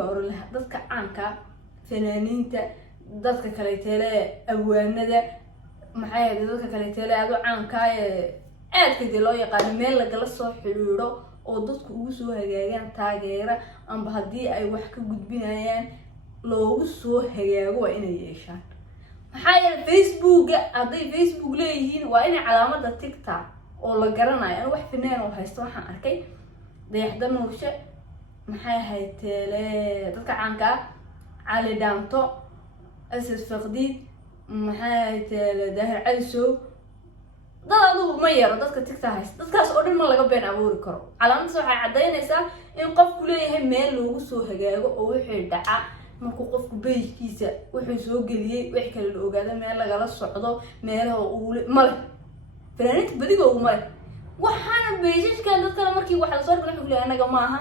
باورله dadka caanka fanaaniinta dadka kale teele awaanada maxay dadka kale teele aad caanka aadka loo yaqaan meel laga soo xiriiro oo dadku ugu soo hagaagaan taageera amba hadii ay wax ka gudbinayaan loogu soo hagaago waa inay yeeshaan maxay Facebook aday Facebook leeyihiin waa inay calaamada TikTok oo la garanayo wax fanaan oo haysto waxaan arkay deexda nuurshe maxay hayteele dadka caanka cali daanto asas faqdiid maxay hayteele daahir cayso dadadu ma yaro dadka TikTok haysto dadkaas oo dhan ma laga been abuuri karo calaamadaas waxay cadeynaysaa in qofku leeyahay meel loogu soo hagaago oo wixii dhaca markuu qofku page-kiisa wuxuu soo galiyay wax kale la ogaado meel laga la socdo meelaha uu male fanaaniinta badiga ugu male waxaana page-kan dadka markii wax la soo dhigo wuxuu leeyahay anaga maaha.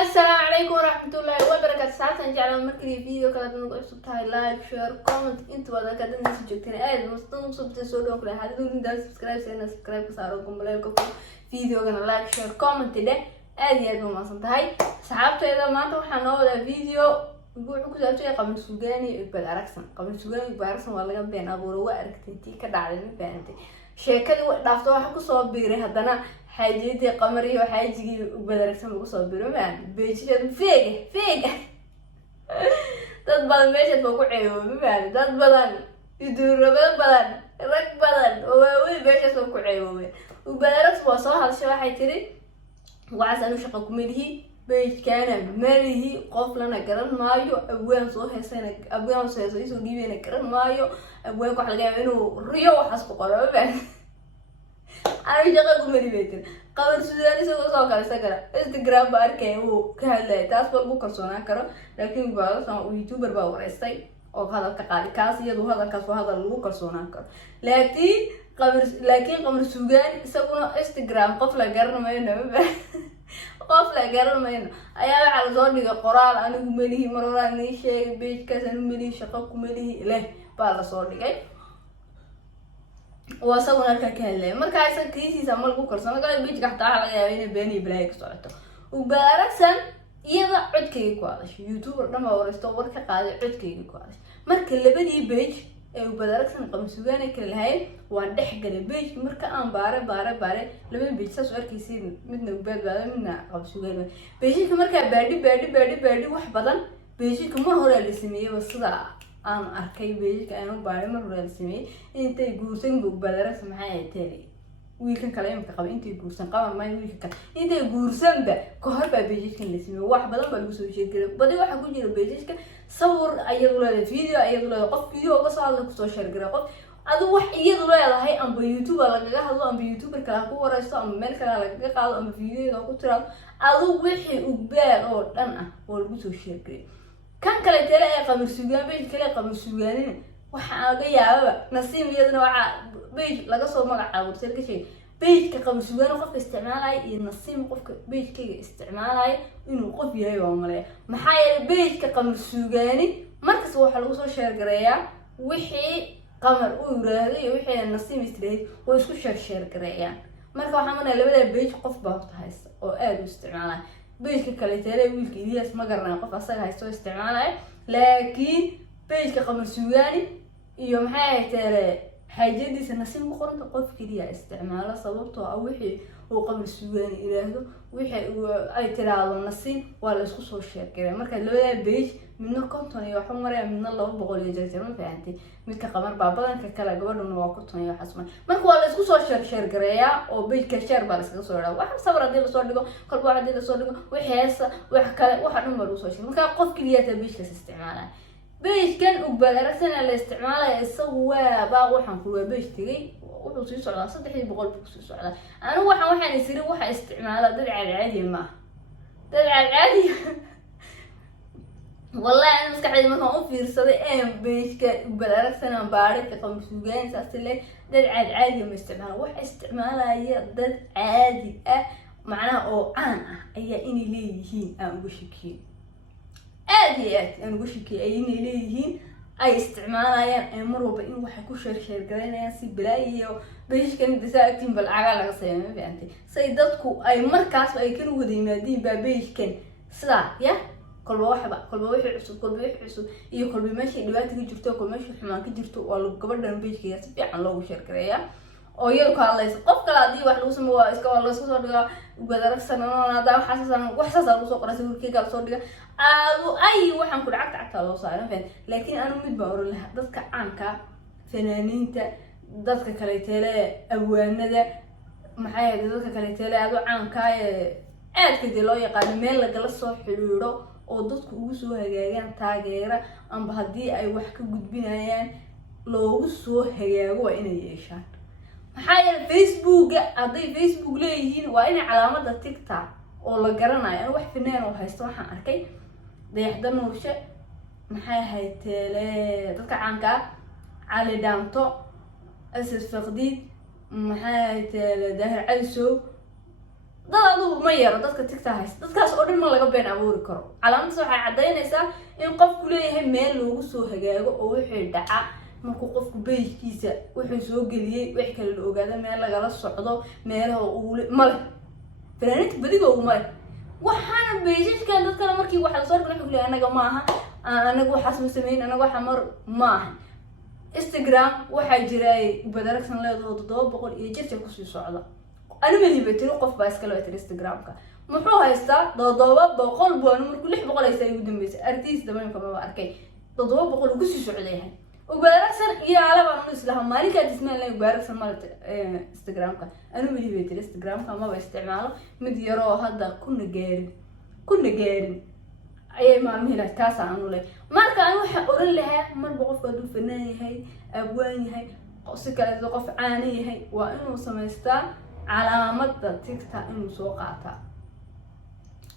Assalamu alaykum warahmatullahi wabarakatuh. Saatan jeclaan markii video kala duwan oo subtahay like share comment inta wada ka dhan si joogteen aad mustan subta soo dhow kale hadii uu inta subscribe ka saaro gombolka video gana like share comment ide aad iyo aad u maasantahay saxaabtayda maanta waxaan noo wada video wuxuu ku saabsan qaban suugaani ibad aragsan qaban suugaani baarsan waa laga been abuuro waa aragtay ka dhacday ma fahamtay sheekadii wax dhaafto waxa ku soo biiray hadana xaajidii qamar iyo xaajigii ibad aragsan ugu soo biiray ma beejida feega dad badan meesha ku ceeyo ma fahamtay dad badan iduraba badan rag badan oo way meesha ku ceeyo ibad aragsan waa soo halshay waxay tiri وعسى شقة كمله بيت كان ماله قفلنا كرن مايو أبوان صوه سنة أبوان صوه يسوع جيبنا كرن مايو أبوان كحل جايبينه ريو حسب قرار بس أنا شقة كمله بيتنا قبل سوداني سوى صاك على سكرة إنستغرام باركه هو كهلا تاسبل بو كرسونا كرو لكن بعض سام يوتيوبر باور استي أو هذا كقال كاس يدو هذا كاس وهذا لو كرسونا كرو لكن قمر سوغان سوى إنستغرام قفلة قرن ما ينام قفلة قرن ما ينام أيها على زوري قرال أنا كمله مرة نيشة بيت كاس أنا ملي شقة كمله له بعد صوري جاي وسوينا كهلا مركز كيسي سامل بكرة سنة قال بيت قحط على بيني بلاك صورته وبارسن إذا عد كي كوالش يوتيوبر لما ورستور كقاعد عد كي كوالش مركز اللي بدي بيج وبداركسن قبل سوغاني كل هاي وعندح قال بيج مركز أنا بارة لما بيج ساس وركيسين مدنا وباد بعد منا قبل سوغاني بيجي كمركز بادي واحد بدن بيجي كمر هو اللي سميه والصداع أنا أركي بيج كأنه بارة مر هو اللي سميه أنت يجوسن ببداركس معايا تاني ويكن كلامك قبل أنت يجوسن قبل ما يويكن أنت يجوسن كهرباء بيجي كن اللي سميه واحد بدن بلوسه شيء كده بدي واحد يقول له بيجي كن صور أيضا له فيديو أيضا له قف فيديو بس على السوشيال جرا قف هذا واحد أيضا له هاي أم بيوتيوب على جاه هذا أم بيوتيوب كله هو رأسه أم ملك على جاه قال أم فيديو ده كتير هذا واحد وبال أو أنا هو السوشيال جرا كان كلا تلاقي قبل سويان بيجي كلا قبل سويانين وحاجة يا نسيم يدنا وع بيجي لقى صور ما قاعد وصل كشيء بيج كقبل سويان وقف استعماله النسيم وقف بيج كي استعماله إنه وقف يهاي وعمله محايا بيج كقبل سوياني مركز واحد وصل شهر قرية وحي قمر وراهي وحي النسيم يستريه ويسكو شهر قرية مركز وحنا اللي بدأ بيج قف بهت هايس أو آد استعماله بيج ككاليتيري ويلك إلياس ما قرنا قف أصلا هايس استعماله لكن بيج كقبل سوياني يوم حاجة ترى حاجة سنسيم قرن قف كذي استعماله صببته أو وحي وقبل السواني إلهه وحي أي ترى على النسيم ولا يسقط الشيء كذا مركز لو بيج منه كنتوني وحمر من الله بقول يجازي ما فهمتي مثل قمر بابا كلا قبل إنه وقتوني وحسمه مركز ولا يسقط الشيء كريا أو بيج كشير بس كسر واحد صبر هذي الصور لقوا كل واحد هذي الصور لقوا وحيس واحد نمبر وصل شيء مركز قف كذي تبيج كاستعماله بيج كان وبالرسنا الاستعمال يسوى باغ وحن كل بيج تجي وبصير على صدق بقول بصير على أنا وحن يصير وحن استعمال درع العادي ما درع العادي والله أنا مسكعد ما هو في رصدي بيج كان وبالرسنا بارك قام سوقين سأصلي درع العادي ما استعمال وح استعمال هي درع عادي معناه أو أنا هي إني ليه أنا وشكين aad aan ugu shaqeeyay inay leeyihiin ay isticmaalayaan marwaba in waxa ku sheer gareynayaan si bilaayo beeshkan disaatin bal caga laga sameeyo faantay say dadku ay markaas ay kan wada yimaadeen beeshkan sida ya kolba waxba kolba wixii cusub iyo kolba meeshii dhibaato ka jirto kolba meeshii xumaan ka jirto waa lagu gabadhan page-ka si fiican loogu share gareeyaa oo iyadu ka hadlaysa qof kale hadii wax lagu sameeyo waa iska soo dhigaa badaragsan hada waxaas lagu soo qoray sawirkeyga soo dhiga ay waxaan ku lacagta loo saaray laakiin anu mid baa oran lahaa dadka caanka fanaaniinta dadka kale teele awaanada maxay dadka kale teele aad caanka aad kadib loo yaqaan meel laga soo xiriiro oo dadku ugu soo hagaagaan taageera amba hadii ay wax ka gudbinayaan loogu soo hagaago waa inay yeeshaan maxay Facebook haday Facebook leeyihiin waa inay calaamada TikTok oo la garanayo wax fanaan oo haysto waxaan arkay dayaxda nuurshe maxay hayteele dadka caanka cali dhaanto asas faqdiid maxay hayteele daahir cayso dadadu ma yaro dadka TikTok haysto dadkaas oo dhan ma laga been abuuri karo calaamadaas waxay cadeynaysaa in qofku leeyahay meel loogu soo hagaago oo wixii dhaca markuu qofku page-kiisa wuxuu soo geliyay wax kale la ogaado meel laga la socdo meelaha uu male fanaanid badiga uu male waxaana page-kan dadka markii wax la soo dhigo wuxuu leeyahay anaga ma aha anaga waxaas ma sameeyeen anaga waxa mar ma aha Instagram waxa jiray badaragsan leedahay 700 iyo jirta ku sii socda أنا ملي بتري قف بس كلا بتري إنستغرام كا محو هيستا ضوضاء بقول بوان مركو لح بقول هيستا يودن بيس أرتيس دمين كمان بأركي ضوضاء بقول وقصي سعودية وباركسن يا على بانوس لها مالك تسمع لي وباركسن مالت إنستغرام كا أنا ملي بتري إنستغرام كا ما بستعمله مدي يرى هذا كنا جارين أي ما مهلا كاس عنه لي ما كان واحد أقول لها ما بقف بدو فناني هاي أبواني هاي قصة وقف عاني هاي وإنه سمستا calaamada TikTok inuu soo qaata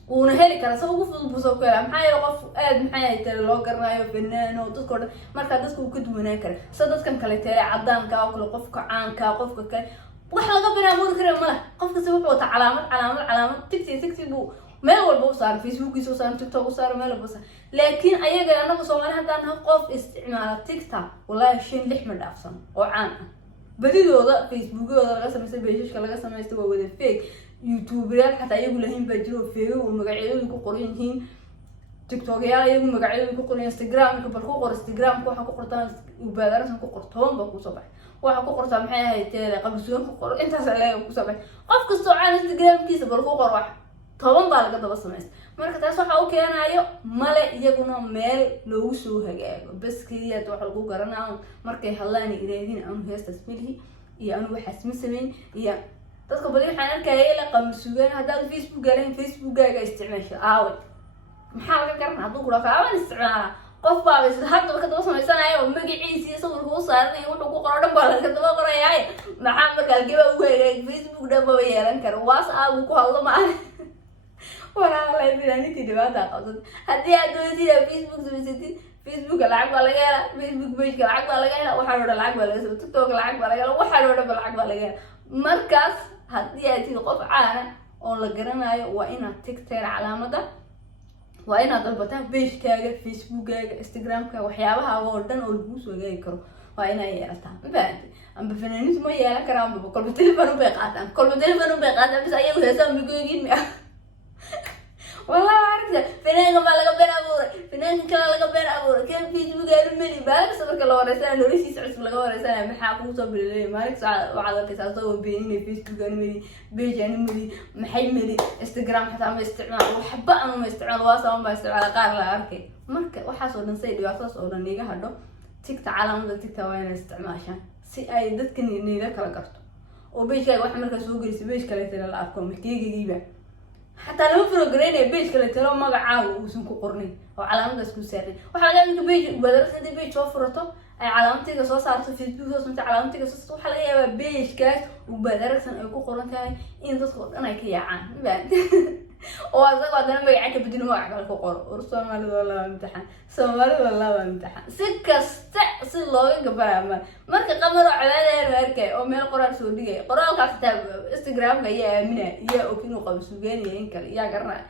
uuna heli kara soo ugu fudud soo kala maxay qof aad maxay tahay loo garanayo fanaano dadka marka dadku ka duwanaan kara sida dadkan kale tahay cadaanka oo kale qofka caanka qofka kale wax laga banaamuri karo ma qofka si wuxuu ta calaamad TikTok buu meel walba u saar Facebook soo saar TikTok u saar meel walba laakiin ayaga anagu Soomaali hadaan qof isticmaala TikTok wallahi 5-6 ma dhaafsan oo caan ah بديدودا فيسبوكooda laga sameeyay page-ka laga sameeyay waa wada fake YouTuber xataa iyagu lahayn baa jiro fake oo magacyadoodu ku qoran yihiin TikTok yaa iyagu magacyadoodu ku qoran Instagram ka bar ku qor Instagram ku waxa ku qortaan baadarasan ku qortoon ba ku soo baxay waxa ku qortaa maxay ahayd tele qabsoon ku qor intaas la ku soo baxay qof kasto aan Instagram-kiisa bar ku qor wax toban baa laga daba sameeyay marka taas waxa uu keenayo male iyaguna meel loogu soo hagaago bas kaliya wax lagu garanaayo markay hadlaan ireedin aan heestas milhi iyo aan waxaas ma sameyn iyo dadka badi waxaan arkayay la qamsugan hadaa Facebook galeen Facebook-gaaga isticmaasho maxaa laga garanaa haduu kula kaaban isticmaala qof baa isla hadda ka daba sameysanayo oo magaciisa sawirka u saaranay wuxuu ku qoro dhan baa laga daba qorayaa maxaa markaa gaba u weeray Facebook daba yeelan karo WhatsApp ku hadlo ma ولا لا يبيني تدي بعد أقصد هدي أدوني فيسبوك زميلتي فيسبوك العقبة لقينا فيسبوك بيج العقبة لقينا وحرود العقبة لقينا تيك توك العقبة لقينا وحرود بالعقبة لقينا مركز هدي أتي القف عانا أو لقينا وإنا تكتير علامة وإنا ضربتها بيج كاجا فيسبوك كاجا إنستغرام كاجا وحيابها وردن أو البوس وجاي كرو وإنا يرتاح بعد أم بفنانين ما يلا كرام بكل بتلفون بيقاطع كل بتلفون بيقاطع بس أيه هسام بيجين والله عارفة فنان ما لقى بين أبورة فنان كلا لقى بين أبورة كان فيسبوك قالوا مني بالك صبرك الله ورسالة نوريسي سعس لقى ورسالة محاكم صبر لي مالك ساعة وعلى كيس صور بيني فيسبوك قالوا مني بيج أنا مني محي مني إنستغرام حتى ما استعمال وحبة أنا ما استعمال واسع ما استعمال قار لا أركي مركب وحصل نصيد واساس أو نيجا هذا تكت علامة تكت وين استعماشان سي أي ضد كني نيلك على قرطه وبيج كذا واحد مركز سوق يسوي بيج كذا ترى الأرقام محتاج يجيبه حتى لو فروجرين بيج كلا ترى ما قعاو وسنكو قرني وعلامة اسكو ساري وحاجة إنك بيج بدرس هذي بيج وفرته أي علامتك قصص على فيسبوك قصص علامتك قصص وحاجة بيج كاس وبدرس إنه يكون قرن كاي إن تدخل أنا كي عن بعد وأصلا أنا بيعك بدون ما أعرف القرآن ورسول ما له ولا امتحان سوالف ولا امتحان سكست سلوي قبل عمل مركب قمر على المركب أو من القرآن سوري قرآن كتاب إنستغرام يا أمينة يا أوكين وقبل سوجاني ينكر يا قرنا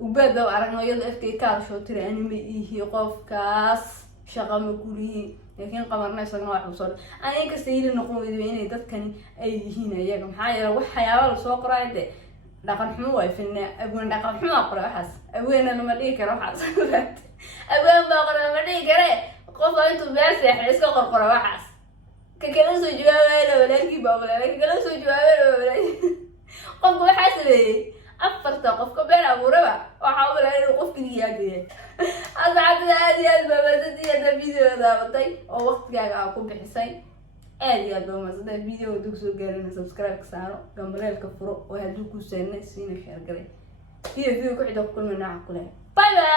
وبعد لو عرفنا يلا افتكار شو ترى أنمي هي قف كاس شغل مكوري لكن قمرنا يسقنا واحد وصل أنا كستيل النقوم بيني تذكرني أي هنا يا جماعة وحياة وسوق رايد dhaqan xumo way finna abween dhaqan xumo qora waxaas abweena lama dhigi karo waxaas abween baa qora lama dhigi kare qof intuu beer seexay iska qorqora waxaas ka kala soo jawaabayna walaalkii baa walaalay ka kala soo jawaabayna walaalay qofku waxaa sameeyay afarta qofka beer abuuraba waxa uu walaalay qofkii yaadiyay asxaabta aad iyo aad baa badiyada video daabatay oo waqtigaaga ku bixisay aad iyo aad baa maasada video dug soo gaarina subscribe ka saaro gambaleelka furo oo haduu ku seenay siina share garay video ku xidho kulmina kule bye bye